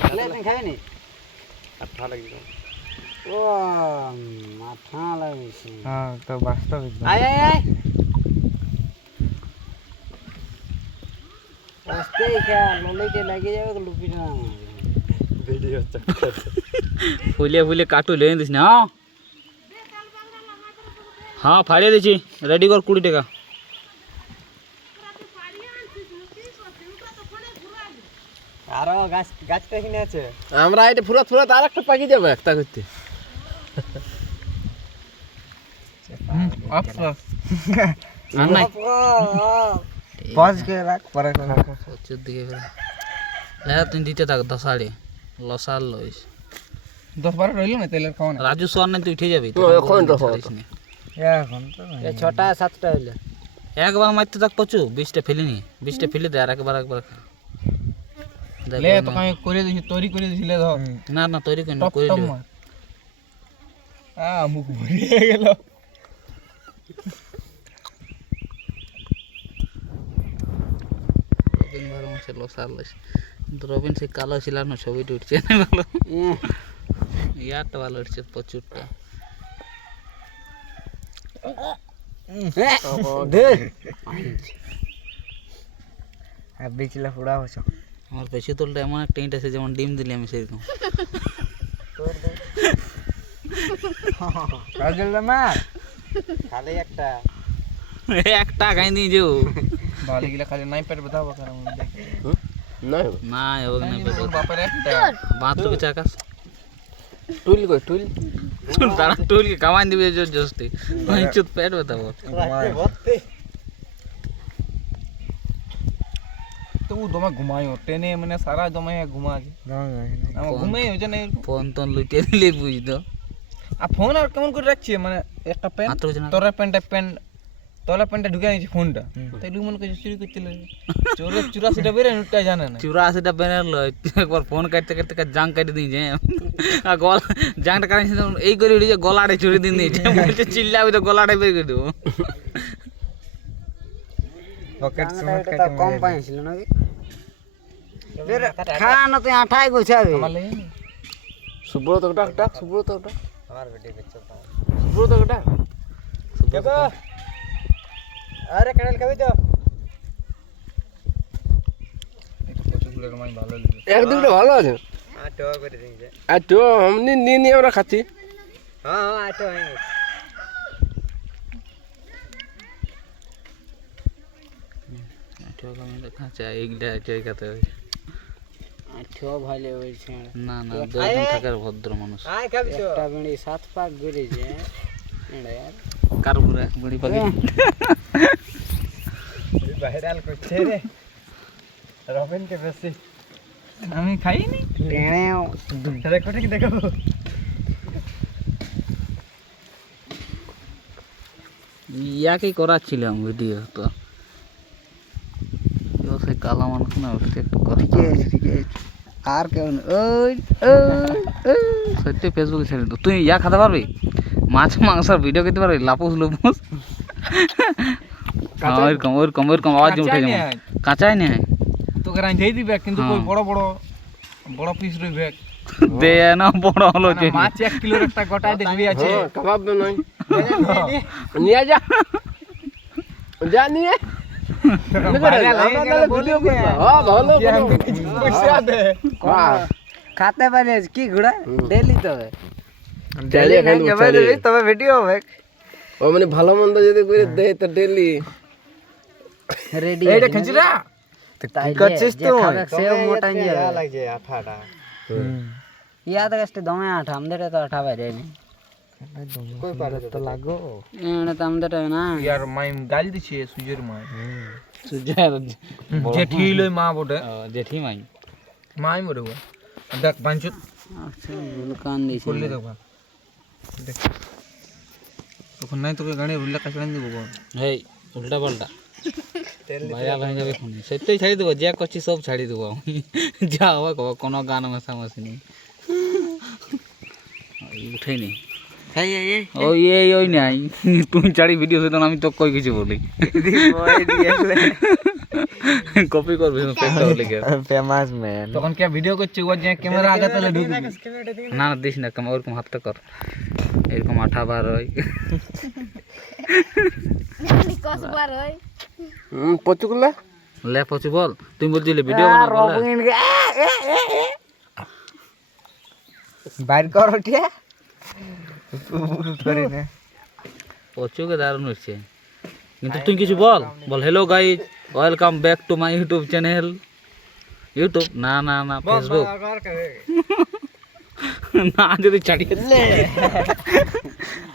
তাহলে তুমি খাবে নি আঠা লাগি ও মাথা লাগিছে হ্যাঁ তো বাস্তবিক আয় আয় আয় আস্তে খা ললিতে লাগি যাবে তো লুপিটা ভিডিও ফুলে ফুলে কাটু লে দিস না हाँ फाड़िए दीची रेडी कर 20 টাকা আর গাছ গাছটা কিনে আছে আমরা এটা ফুরাত ফুরাত আরেকটা পাকি যাবে একটা করতে আফসোস আর নাই পজ के রাখ পরে প্রচুর দিকে হ্যাঁ তুই দিতে থাক 10 আড়ে লসাল লইস 10-12 রইল না তেলের খাওয়া না রাজু সোয়ার নাই তুই উঠে যাবি এখন তো এখন তো এ 6টা 7টা হইলো একবার মারতে থাক পচু 20টা ফেলিনি 20টা ফেলে দে আর একবার লে তো কাই করে দিছি তৈরি করে দিছি লে ধর না না তৈরি করে দিবি মুখ ভরিয়ে গেল রবিন ভালো মাসে লসাল লইস কিন্তু রবিন সে কালো ছিল না ছবিটা উঠছে না ভালো ইয়ারটা ভালো উঠছে প্রচুরটা দে আর বিচলা ফুড়া হচ্ছে আমার পেছি তোলটা এমন একটা ইট আছে যেমন ডিম দিলে আমি সেরকম কাজল মা খালি একটা একটা খাই দিয়ে যাও ভালো গিলা খালি নাই পেট ব্যথা হবে কারণ না না এবার না তোর বাপের একটা বাত তো কিছু আকাশ টুল কই টুল টুল তারা টুল के কামান দিবে জোর জস্তি ওই চুত পেট बताओ तो वो दमा घुमायो ट्रेने मैंने सारा दमा है घुमा के हम घुमे हो जे नहीं फोन तो लुटे ले बुझ दो आ फोन আর কেমন করে রাখছি মানে একটা পেন মাত্র জানা তোরা পেন তোলা পেনটা ঢুকে নিয়েছি ফোনটা তাই লু মনে করে চুরি করতে লাগে চোরে 84টা বেরে নুটটা জানে না 84টা বেনের লয় একবার ফোন কাটতে কাটতে জাং কাটি দিয়েছে আর গল জাংটা কাটি এই করে উড়ে গলাড়ে চুরি দিন দিয়েছে বলছে চিল্লাবি তো গলাড়ে বের করে দেবো পকেট সময় তো কম পাইছিল নাকি ফের খানা তো আঠাই গোছাবে আমার লাগে সুব্রত ডাক ডাক সুব্রত ডাক আমার ভিডিও দেখছো সুব্রত ডাক দেখো আরে কানেল কবে তো কতগুলো রমাই ভালো লাগে এক দুটো ভালো আছে আটো করে দিয়েছে আর তো আমনি নিয়ে আমরা খাচ্ছি হ্যাঁ হ্যাঁ আটো হয়ে আঠো আমি দেখা চাই এইটা চাই কাতে আটো ভালো হইছে না না দুজন থাকার ভদ্র মানুষ আয় খাবি তো একটা বিড়ি 7 পাক গড়েছে এড়া यार কার পুরা বড়ি পাখি ভাইরাল করছে রে রবিন কে বেশি আমি খাইনি টেনেও রেকর্ডিং দেখো ইয়াকে করাচ্ছিলাম ভিডিও তো সে কালা মানুষ না উঠতে একটু কষ্ট ঠিক আছে আর কেউ ওই ওই সত্যি ফেসবুকে ছেড়ে দো তুই ইয়া খেতে পারবি মাছ মাংসের ভিডিও খেতে পারবি লাপুস লুপুস ওরকম ওরকম ওরকম আওয়াজ উঠে যেমন কাঁচাই নেই তোকে রাঁধেই দিবে কিন্তু কই বড় বড় পিস রইবে দে না বড় হলো যে মাছ 1 কিলোর একটা গোটায় দেখবি আছে কাবাব নাই নিয়ে যা যা নিয়ে ভিডিও করবা হ্যাঁ ভালো পয়সা দে খাতে পারে কি ঘোড়া ডেলি তবে ডেলি তবে ভিডিও হবে ও মানে ভালো মন্দ যদি করে দেয় তো ডেলি রেডি এইটা খেঁচিরা কি করছিস তুই সেও মোটা নিয়ে লাগছে আঠাটা ইয়া তো কষ্ট দমে আঠা আমাদের তো আঠা বাইরে নি কই পারে তো লাগো এনে তো আমাদের না यार মাই গাল দিছে সুজের মা সুজার জেঠি লই মা বটে জেঠি মাই মাই মরে দেখ বাঞ্চুত আচ্ছা মুলকান দিছে করলে দেখ দেখ তখন নাই তোকে গাড়ি উল্লা কাছড়ান দিব হেই উল্টা পাল্টা ভাইয়া ভাই যাবে ফোন সত্যি ছাড়ি দেবো যা করছি সব ছাড়ি দেবো আমি যা হবে কোনো গান মেশামেশি নেই উঠেনি ওই এই ওই নাই তুই ছাড়ি ভিডিও সেদিন আমি তো কই কিছু বলি কপি করবে পেটটাও লিখে ফেমাস ম্যান তখন কি ভিডিও করছে ও যে ক্যামেরা আগে তাহলে ঢুকবি না না দিস না ওরকম হাতটা কর এরকম আঠা বার হয় পচুগুলা লে পচু বল তুমি বলছিলে ভিডিও বানাবো বাইর কর ওটিয়া করি না পচুকে দারুণ হচ্ছে কিন্তু তুই কিছু বল বল hello guys welcome back to my YouTube channel YouTube না না না ফেসবুক না যদি ছাড়িয়ে